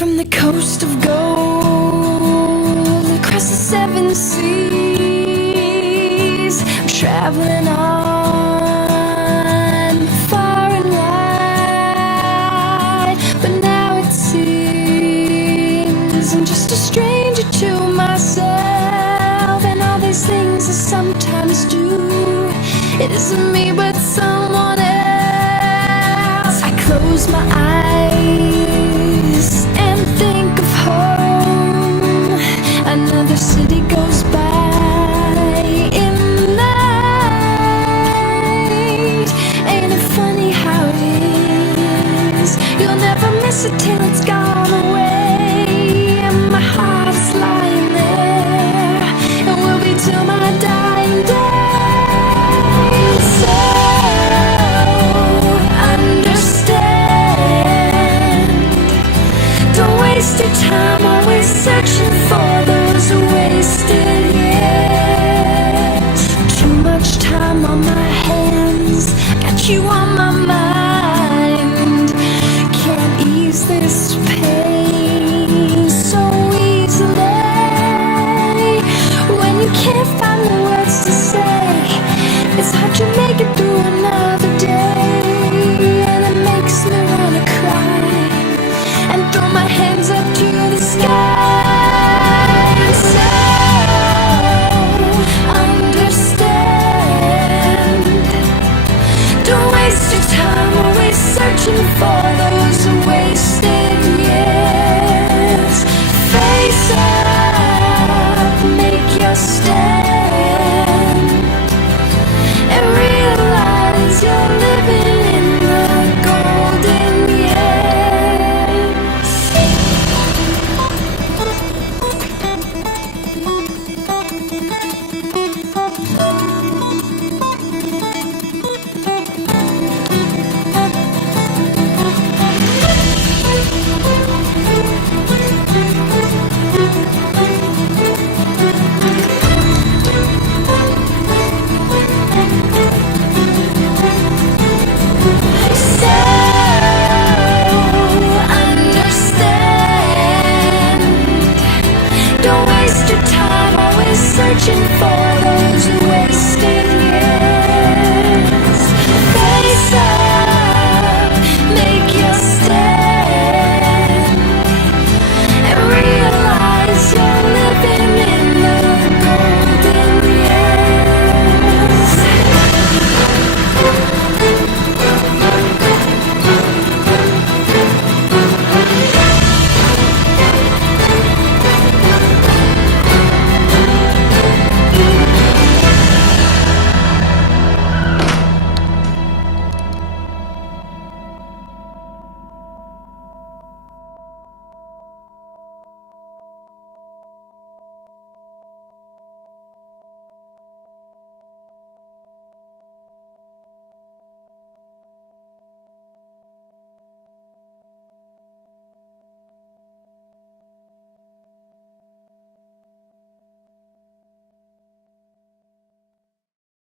From the coast of gold across the seven seas, I'm traveling on far and wide. But now it seems I'm just a stranger to myself, and all these things I sometimes do, it isn't me but someone else. I close my eyes and think of home. Another city goes by in the night. Ain't it funny how it is? You'll never miss it till it's gone away.